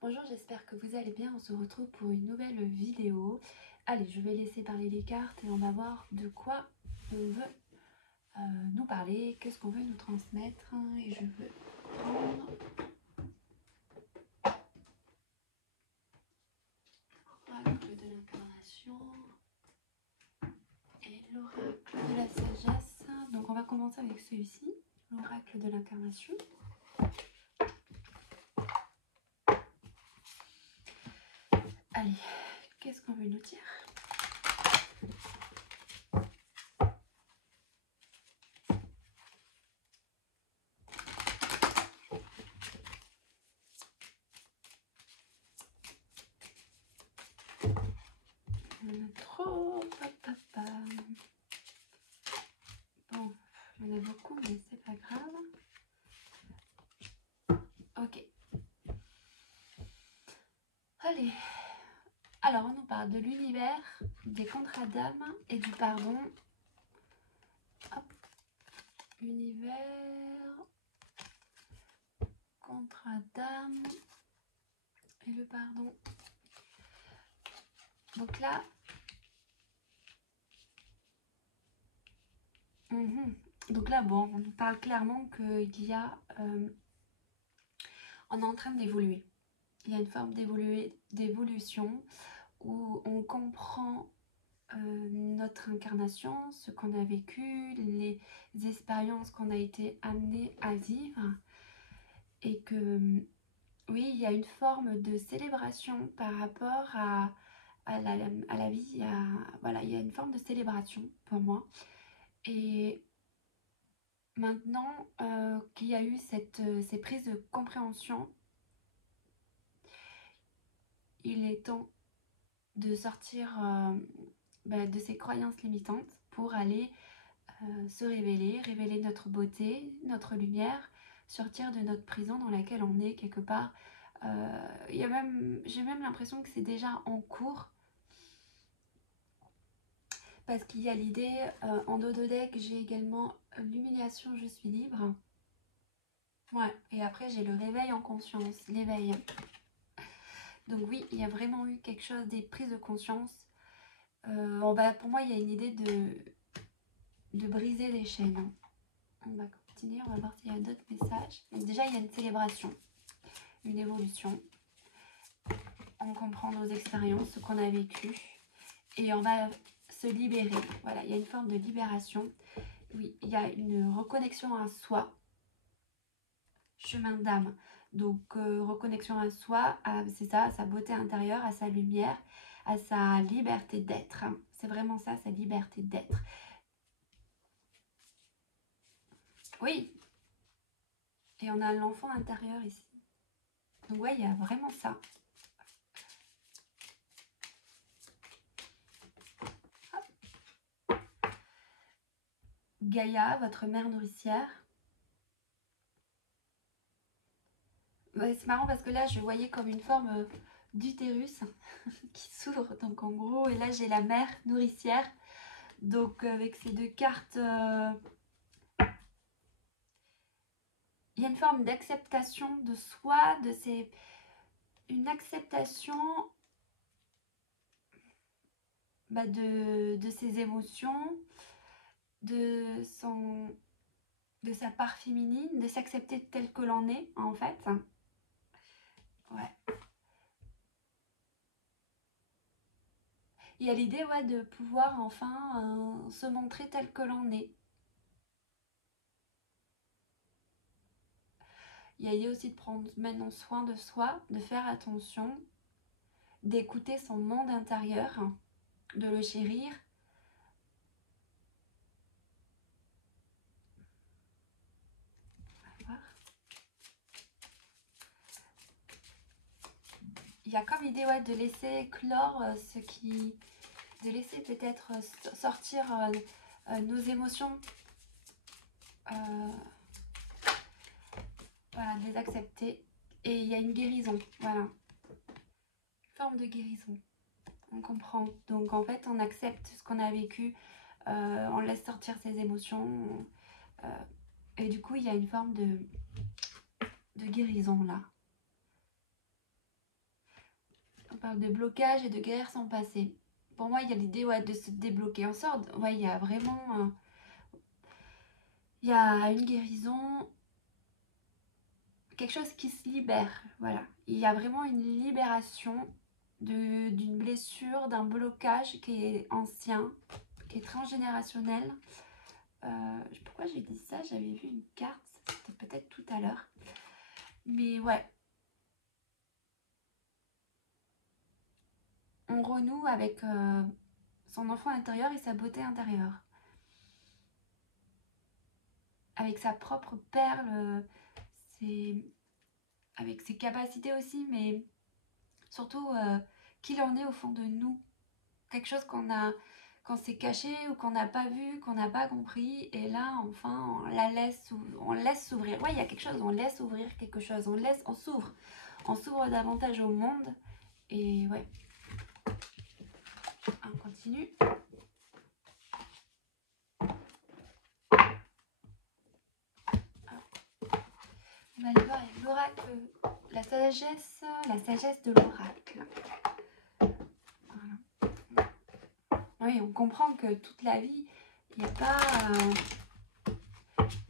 Bonjour, j'espère que vous allez bien. On se retrouve pour une nouvelle vidéo. Allez, je vais laisser parler les cartes et on va voir de quoi on veut nous parler, qu'est-ce qu'on veut nous transmettre. Et je veux prendre l'oracle de l'incarnation et l'oracle de la sagesse. Donc on va commencer avec celui-ci, l'oracle de l'incarnation. Allez, qu'est-ce qu'on veut nous dire ? Il y en a trop, papa. Bon, il y en a beaucoup, mais c'est pas grave. Ok. Allez. Alors, on nous parle de l'univers, des contrats d'âme et du pardon. Hop. Univers, contrat d'âme et le pardon. Donc là, bon, on nous parle clairement qu'il y a, on est en train d'évoluer. Il y a une forme d'évolution où on comprend notre incarnation, ce qu'on a vécu, les expériences qu'on a été amené à vivre, et que oui, il y a une forme de célébration par rapport à la vie. Voilà, il y a une forme de célébration pour moi. Et maintenant qu'il y a eu ces prises de compréhension, il est temps de sortir de ces croyances limitantes pour aller se révéler notre beauté, notre lumière, sortir de notre prison dans laquelle on est quelque part. J'ai même l'impression que c'est déjà en cours, parce qu'il y a l'idée, en dos de deck, j'ai également l'humiliation, je suis libre. Ouais, et après j'ai le réveil en conscience, l'éveil. Donc oui, il y a vraiment eu quelque chose, des prises de conscience. Pour moi, il y a une idée de briser les chaînes. On va continuer, on va voir s'il y a d'autres messages. Donc déjà, il y a une célébration, une évolution. On comprend nos expériences, ce qu'on a vécu. Et on va se libérer. Voilà, il y a une forme de libération. Oui, il y a une reconnexion à soi. Chemin d'âme. Donc, reconnexion à soi, c'est ça, à sa beauté intérieure, à sa lumière, à sa liberté d'être. C'est vraiment ça, sa liberté d'être. Oui. Et on a l'enfant intérieur ici. Donc, ouais, il y a vraiment ça. Hop. Gaïa, votre mère nourricière. Ouais, c'est marrant parce que là, je voyais comme une forme d'utérus qui s'ouvre. Donc, en gros, et là, j'ai la mère nourricière. Donc, avec ces deux cartes, il y a une forme d'acceptation de soi, une acceptation de ses émotions, de sa part féminine, de s'accepter tel que l'on est, en fait. Ouais. Il y a l'idée, ouais, de pouvoir enfin se montrer tel que l'on est. Il y a l'idée aussi de prendre maintenant soin de soi, de faire attention, d'écouter son monde intérieur, de le chérir. On va voir. Il y a comme idée, ouais, de laisser éclore de laisser peut-être sortir nos émotions, voilà, de les accepter. Et il y a une guérison, voilà, une forme de guérison. On comprend. Donc en fait, on accepte ce qu'on a vécu, on laisse sortir ses émotions. Et du coup, il y a une forme de guérison là. parle de blocage et de guérir son passé. Pour moi, il y a l'idée de se débloquer. On sort, il y a vraiment... il y a une guérison, quelque chose qui se libère, voilà. Il y a vraiment une libération d'une blessure, d'un blocage qui est ancien, qui est transgénérationnel. Pourquoi j'ai dit ça? J'avais vu une carte, c'était peut-être tout à l'heure. Mais ouais. On renoue avec son enfant intérieur et sa beauté intérieure. Avec sa propre perle, avec ses capacités aussi, mais surtout qu'il en est au fond de nous. Quelque chose qu'on s'est caché ou qu'on n'a pas vu, qu'on n'a pas compris, et là enfin on laisse s'ouvrir. Ouais, il y a quelque chose, on laisse ouvrir quelque chose, on s'ouvre davantage au monde, et ouais. On continue. On va aller voir avec l'oracle, la sagesse de l'oracle. Voilà. Oui, on comprend que toute la vie, il n'y a pas...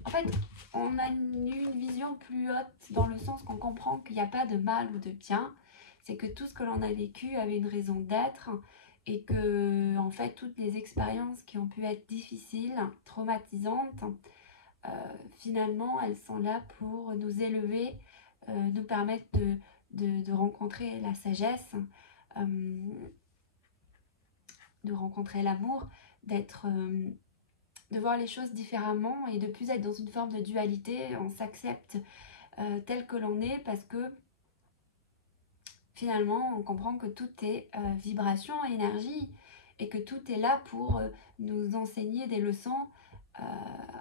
En fait, on a une vision plus haute dans le sens qu'on comprend qu'il n'y a pas de mal ou de bien. C'est que tout ce que l'on a vécu avait une raison d'être et que, en fait, toutes les expériences qui ont pu être difficiles, traumatisantes, finalement, elles sont là pour nous élever, nous permettre de rencontrer la sagesse, de rencontrer l'amour, de voir les choses différemment et de plus être dans une forme de dualité. On s'accepte tel que l'on est parce que finalement on comprend que tout est vibration, énergie, et que tout est là pour nous enseigner des leçons,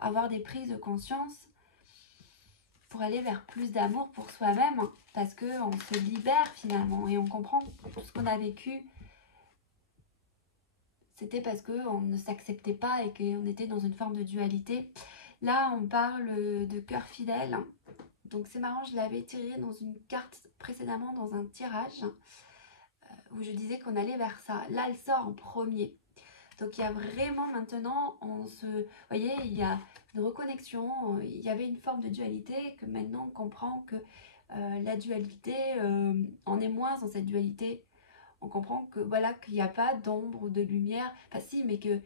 avoir des prises de conscience pour aller vers plus d'amour pour soi-même, parce qu'on se libère finalement et on comprend que tout ce qu'on a vécu, c'était parce qu'on ne s'acceptait pas et qu'on était dans une forme de dualité. Là, on parle de cœur fidèle. Donc c'est marrant, je l'avais tiré dans une carte précédemment, dans un tirage, où je disais qu'on allait vers ça. Là, elle sort en premier. Donc il y a vraiment maintenant, vous voyez, il y a une reconnexion, il y avait une forme de dualité, que maintenant on comprend que la dualité, on est moins dans cette dualité. On comprend que voilà, qu'il n'y a pas d'ombre ou de lumière, enfin si, mais que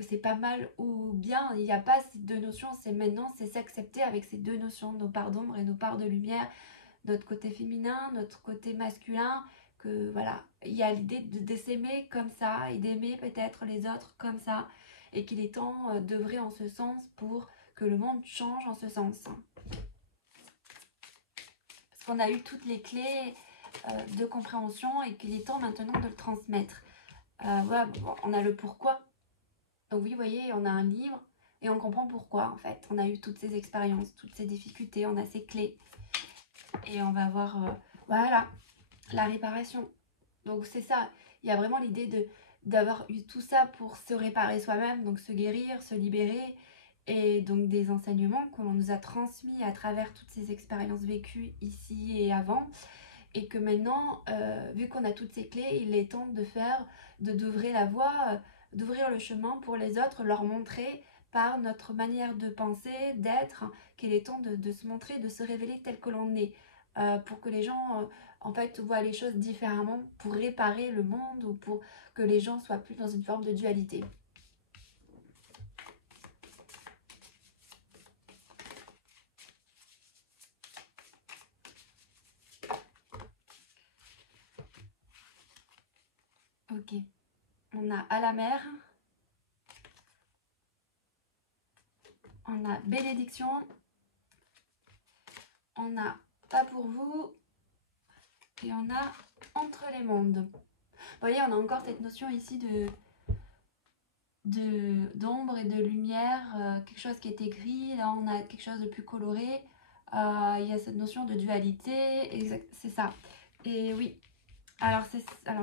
c'est pas mal ou bien, il n'y a pas ces deux notions, c'est maintenant, c'est s'accepter avec ces deux notions, nos parts d'ombre et nos parts de lumière, notre côté féminin, notre côté masculin, que voilà, il y a l'idée de s'aimer comme ça et d'aimer peut-être les autres comme ça, et qu'il est temps d'œuvrer en ce sens pour que le monde change en ce sens. Parce qu'on a eu toutes les clés de compréhension et qu'il est temps maintenant de le transmettre. Voilà, on a le pourquoi. Donc oui, vous voyez, on a un livre et on comprend pourquoi en fait. On a eu toutes ces expériences, toutes ces difficultés, on a ces clés. Et on va voir, voilà, la réparation. Donc c'est ça, il y a vraiment l'idée d'avoir eu tout ça pour se réparer soi-même, donc se guérir, se libérer, et donc des enseignements qu'on nous a transmis à travers toutes ces expériences vécues ici et avant, et que maintenant, vu qu'on a toutes ces clés, il est temps d'ouvrir la voie, d'ouvrir le chemin pour les autres, leur montrer par notre manière de penser, d'être, qu'il est temps de se montrer, de se révéler tel que l'on est, pour que les gens en fait voient les choses différemment, pour réparer le monde ou pour que les gens soient plus dans une forme de dualité. Ok, on a à la mer, on a bénédiction, on a pas pour vous, et on a entre les mondes. Vous voyez, on a encore cette notion ici d'ombre et de lumière, quelque chose qui est écrit, là on a quelque chose de plus coloré, il y a cette notion de dualité, c'est ça. Et oui, alors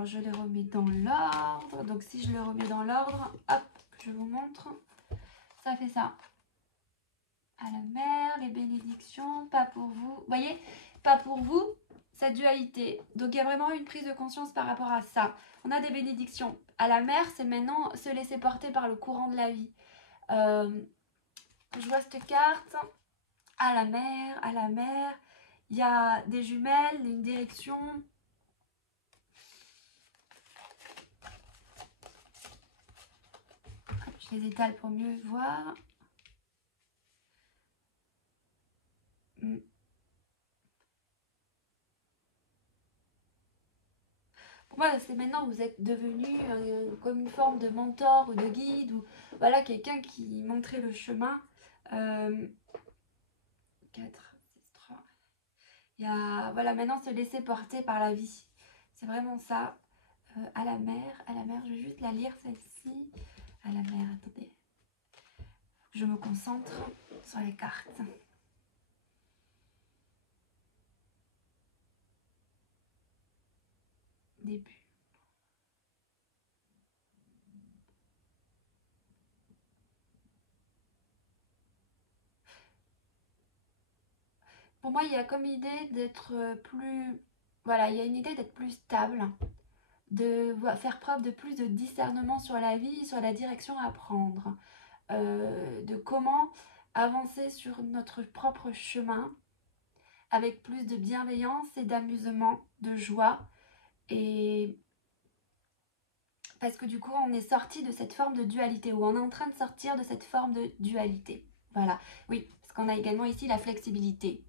je les remets dans l'ordre, donc si je le remets dans l'ordre, hop, je vous montre, ça fait ça. À la mer, les bénédictions, pas pour vous, vous voyez, pas pour vous, cette dualité. Donc il y a vraiment une prise de conscience par rapport à ça. On a des bénédictions. À la mer, c'est maintenant se laisser porter par le courant de la vie. Je vois cette carte. À la mer, il y a des jumelles, une direction. Je les étale pour mieux voir. Pour moi, c'est maintenant que vous êtes devenu comme une forme de mentor ou de guide, ou voilà, quelqu'un qui montrait le chemin. 4, 6, 3. Il y a, voilà, maintenant se laisser porter par la vie. C'est vraiment ça. À la mer, je vais juste la lire celle-ci. À la mer, attendez. Je me concentre sur les cartes. Début. Pour moi, il y a comme idée d'être plus... Voilà, il y a une idée d'être plus stable, de faire preuve de plus de discernement sur la vie, sur la direction à prendre, de comment avancer sur notre propre chemin avec plus de bienveillance et d'amusement, de joie. Et parce que du coup, on est sorti de cette forme de dualité, ou on est en train de sortir de cette forme de dualité. Voilà, oui, parce qu'on a également ici la flexibilité.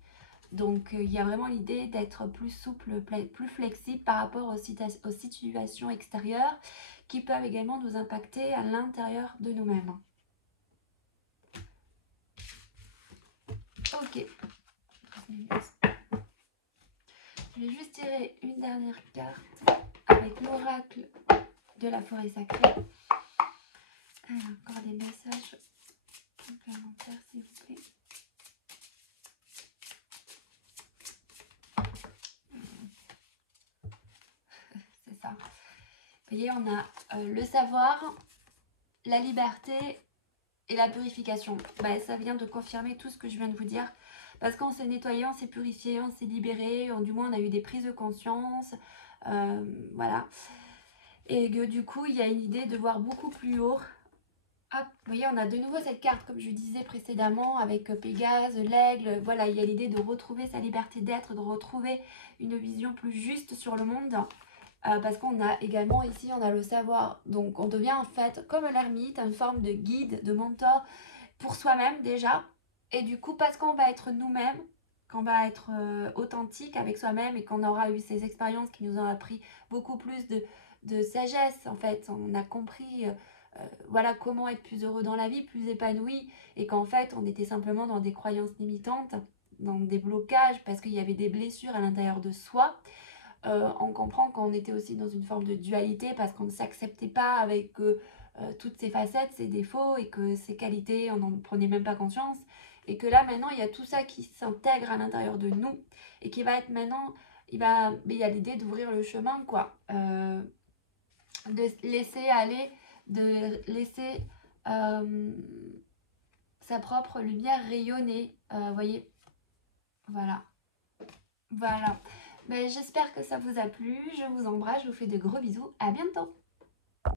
Donc, il y a vraiment l'idée d'être plus souple, plus flexible par rapport aux situations extérieures qui peuvent également nous impacter à l'intérieur de nous-mêmes. Ok. Je vais juste tirer une dernière carte avec l'oracle de la forêt sacrée. Alors, encore des messages complémentaires, s'il vous plaît. C'est ça. Vous voyez, on a le savoir, la liberté et la purification. Bah, ça vient de confirmer tout ce que je viens de vous dire. Parce qu'on s'est nettoyé, on s'est purifié, on s'est libéré, du moins on a eu des prises de conscience. Voilà. Et que du coup, il y a une idée de voir beaucoup plus haut. Hop, vous voyez, on a de nouveau cette carte, comme je disais précédemment, avec Pégase, l'aigle. Voilà, il y a l'idée de retrouver sa liberté d'être, de retrouver une vision plus juste sur le monde. Parce qu'on a également ici, on a le savoir. Donc, on devient en fait, comme l'ermite, une forme de guide, de mentor pour soi-même déjà. Et du coup, parce qu'on va être nous-mêmes, qu'on va être authentique avec soi-même et qu'on aura eu ces expériences qui nous ont appris beaucoup plus de sagesse, en fait. On a compris voilà, comment être plus heureux dans la vie, plus épanoui, et qu'en fait, on était simplement dans des croyances limitantes, dans des blocages, parce qu'il y avait des blessures à l'intérieur de soi. On comprend qu'on était aussi dans une forme de dualité, parce qu'on ne s'acceptait pas avec toutes ses facettes, ses défauts, et que ses qualités, on n'en prenait même pas conscience. Et que là, maintenant, il y a tout ça qui s'intègre à l'intérieur de nous, et qui va être maintenant, il y a l'idée d'ouvrir le chemin, quoi. De laisser aller, de laisser sa propre lumière rayonner. Vous voyez, voilà. Voilà. Ben, j'espère que ça vous a plu. Je vous embrasse, je vous fais de gros bisous. À bientôt.